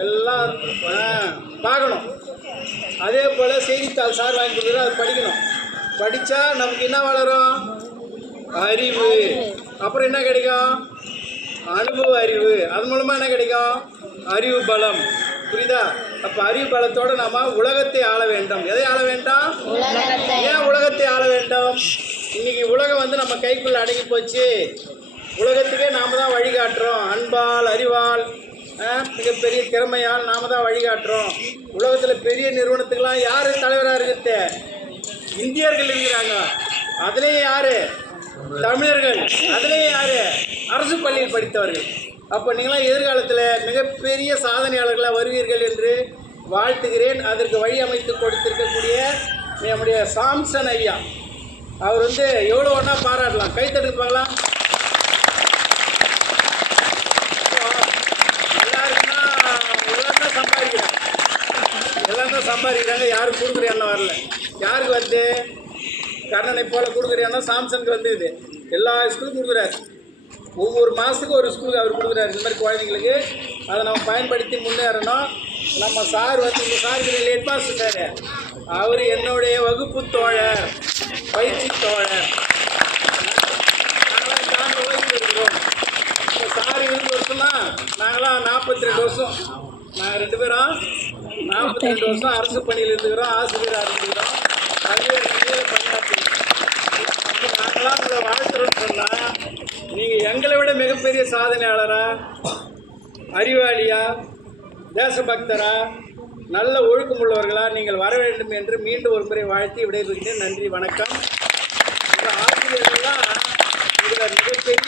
எல்லாம் பார்க்கணும். அதே போல் செய்தித்தாள் சார் வாங்கி கொடுக்குறோம், அது படிக்கணும். படித்தா நமக்கு என்ன வளரும்? அறிவு. அப்புறம் என்ன கிடைக்கும்? அனுபவ அறிவு. அது மூலமாக என்ன கிடைக்கும்? அறிவு பலம். புரியுதா? அப்போ அறிவு பலத்தோடு நம்ம உலகத்தை ஆள வேண்டும். எதை ஆள வேண்டாம்? ஏன் உலகத்தை ஆள வேண்டும்? இன்னைக்கு உலகம் வந்து நம்ம கைக்குள்ளே அடங்கி போச்சு. உலகத்துக்கே நாம் தான் வழிகாட்டுறோம். அன்பால், அறிவால், மிகப்பெரிய திறமையால் நாம் தான் வழிகாட்டுறோம். உலகத்தில் பெரிய நிறுவனத்துக்கெல்லாம் யார் தலைவராக இருக்கிறது? இந்தியர்கள் இருக்கிறாங்க. அதுலேயும் யார்? தமிழர்கள். அதுலேயும் யார்? அரசு பள்ளியில் படித்தவர்கள். அப்போ நீங்களாம் எதிர்காலத்தில் மிகப்பெரிய சாதனையாளர்களாக வருவீர்கள் என்று வாழ்த்துகிறேன். அதற்கு வழி அமைத்து கொடுத்திருக்கக்கூடிய நம்முடைய சாம்சன் ஐயா, அவர் வந்து எவ்வளோ ஒன்றா பாராட்டலாம். கைத்தடுப்பாங்களா? எல்லாம் தான் சம்பாதிக்கிறாங்க. யாரும் கொடுக்குற எண்ணம் வரல. யாருக்கு வருது? கர்ணனை போல் கொடுக்குற எண்ணம் சாம்சனுக்கு வந்துடுது. எல்லா ஸ்கூலுக்கும் கொடுக்குறாரு. ஒவ்வொரு மாதத்துக்கும் ஒரு ஸ்கூலுக்கு அவர் கொடுக்குறாரு. இந்த மாதிரி குழந்தைங்களுக்கு அதை நம்ம பயன்படுத்தி முன்னேறணும். நம்ம சார் வந்து இந்த சாருக்கு ஹெட் மாஸ்டர், அவர் என்னுடைய வகுப்பு தோழர், பயிற்சி தோழர். நாங்களாம் தாண்டி ஓய்வு இருக்கிறோம். இப்போ சார் 20 வருஷம்னா நாங்களாம் 42 வருஷம். நாங்கள் 2 பேரும் 42 வருஷம் அரசு பணியில் இருந்துக்கிறோம். ஆசிரியராக இருந்துக்கிறோம். பல்வேறு நிலையில் பணியாற்றுகிறோம். நாங்களாம் உங்களை வாழ்த்துறோன்னு சொன்னால் நீங்கள் எங்களை விட மிகப்பெரிய சாதனையாளரா, அறிவாளியா, தேசபக்தரா, நல்ல ஒழுக்கமுள்ளவர்களா நீங்கள் வர வேண்டும் என்று மீண்டும் ஒரு முறை வாழ்த்தி விடைபெறுகிறேன். நன்றி, வணக்கம். உங்கள் ஆசிரியர்கள்லாம் இதில் மிகப்பெரிய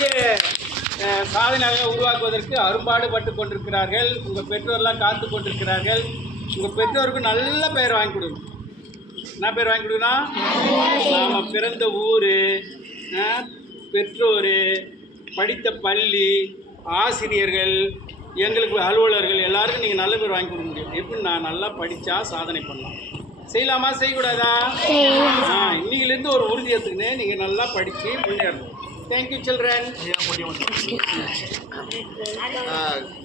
சாதனையாக உருவாக்குவதற்கு அரும்பாடுபட்டு கொண்டிருக்கிறார்கள். உங்கள் பெற்றோர்லாம் காத்து கொண்டிருக்கிறார்கள். உங்கள் பெற்றோருக்கு நல்ல பெயர் வாங்கி கொடுங்க. என்ன பேர் வாங்கி கொடுக்கணும்? நாம் பிறந்த ஊர், பெற்றோர், படித்த பள்ளி, ஆசிரியர்கள், எங்களுக்கு அலுவலர்கள் எல்லாருக்கும் நீங்கள் நல்ல பேர் வாங்கி கொடுக்க முடியும். எப்படி? நான் நல்லா படித்தா சாதனை பண்ணலாம். செய்யலாமா, செய்யக்கூடாதா? இன்னையிலேருந்து ஒரு உறுதி எடுத்துக்கின்னு நீங்கள் நல்லா படித்து முன்னேறணும். Thank you children.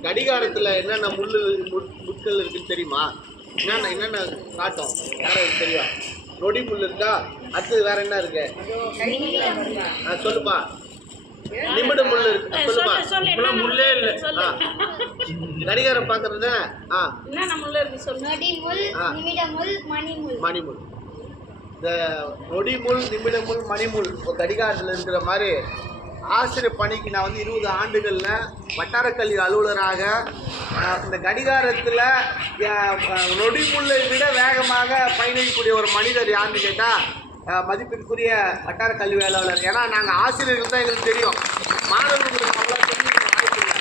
கடிகாரத்தில் என்னென்ன முட்கள் இருக்குன்னு தெரியுமா? என்னென்ன காட்டும்? யாராவது தெரியுமா? நொடி முள் இருக்கா? அடுத்தது வேற என்ன இருக்கு? சொல்லுப்பா. நிமிட முள் இருக்கு. சொல்லுப்பா. முள்ளே இல்லை. கடிகாரம் பார்க்கறது மணிமுள். இந்த நொடிமுள், நிமிடமுள், மணிமுள் கடிகாரத்தில் இருக்கிற மாதிரி ஆசிரியர் பணிக்கு நான் வந்து 20 ஆண்டுகளில் வட்டாரக்கல்வி அலுவலராக இந்த கடிகாரத்தில் நொடிமுள்ளை விட வேகமாக பயணிக்கக்கூடிய ஒரு மனிதர் யாருன்னு கேட்டால் மதிப்பிற்குரிய வட்டார கல்வி அலுவலர். ஏன்னா நாங்கள் ஆசிரியர்கள் தான் எங்களுக்கு தெரியும். மாணவர்களுக்கு அவ்வளோ தெரிஞ்சுக்க வாய்ப்பு இல்லை.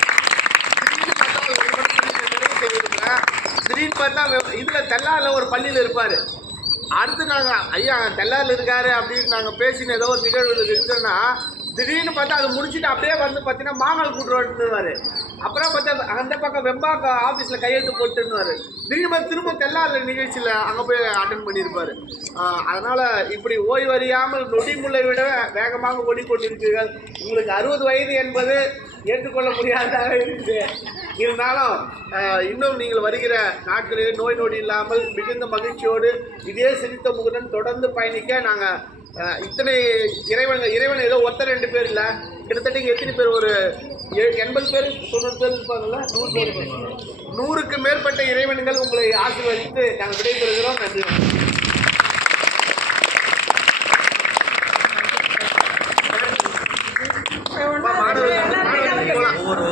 திடீர்னு பார்த்தா இதில் தெல்லாரில் ஒரு பள்ளியில் இருப்பார். அடுத்து நாங்கள் ஐயா தெல்லாரில் இருக்காரு அப்படின்னு நாங்கள் பேசின ஏதோ ஒரு நிகழ்வு இருக்குன்னா திடீர்னு பார்த்தா அதை முடிச்சுட்டு அப்படியே வந்து பார்த்தீங்கன்னா மாங்கால் கூட்டுருவாரு. அப்புறம் பார்த்தா அந்த பக்கம் வெம்பாக்க ஆஃபீஸில் கையெழுத்து போட்டுருவார். திடீர்னு பார்த்து திரும்ப தெல்லாரில் நிகழ்ச்சியில் அங்கே போய் அட்டன் பண்ணியிருப்பார். அதனால் இப்படி ஓய்வறியாமல் நொடிமுள்ளை விட வேகமாக ஓடிக்கொண்டிருக்கிறீர்கள். உங்களுக்கு 60 வயது என்பது ஏற்றுக்கொள்ள முடியாததாக இருக்குது. இருந்தாலும் இன்னும் நீங்கள் வருகிற நாட்களில் நோய் நொடி இல்லாமல் மிகுந்த மகிழ்ச்சியோடு இதே சிரித்த முகத்துடன் தொடர்ந்து பயணிக்க நாங்கள் இத்தனை இறைவன் ஏதோ ஒருத்தர் 2 பேர் இல்லை, கிட்டத்தட்ட இங்கே எத்தனை பேர்? ஒரு 80 பேர் 90 பேர் இருப்பாங்கல்ல, 100 பேர். 100க்கு மேற்பட்ட இறைவன்கள் உங்களை ஆசீர்வதித்து நாங்கள் விடைபெறுகிறோம். நன்றி. ஒவ்வொரு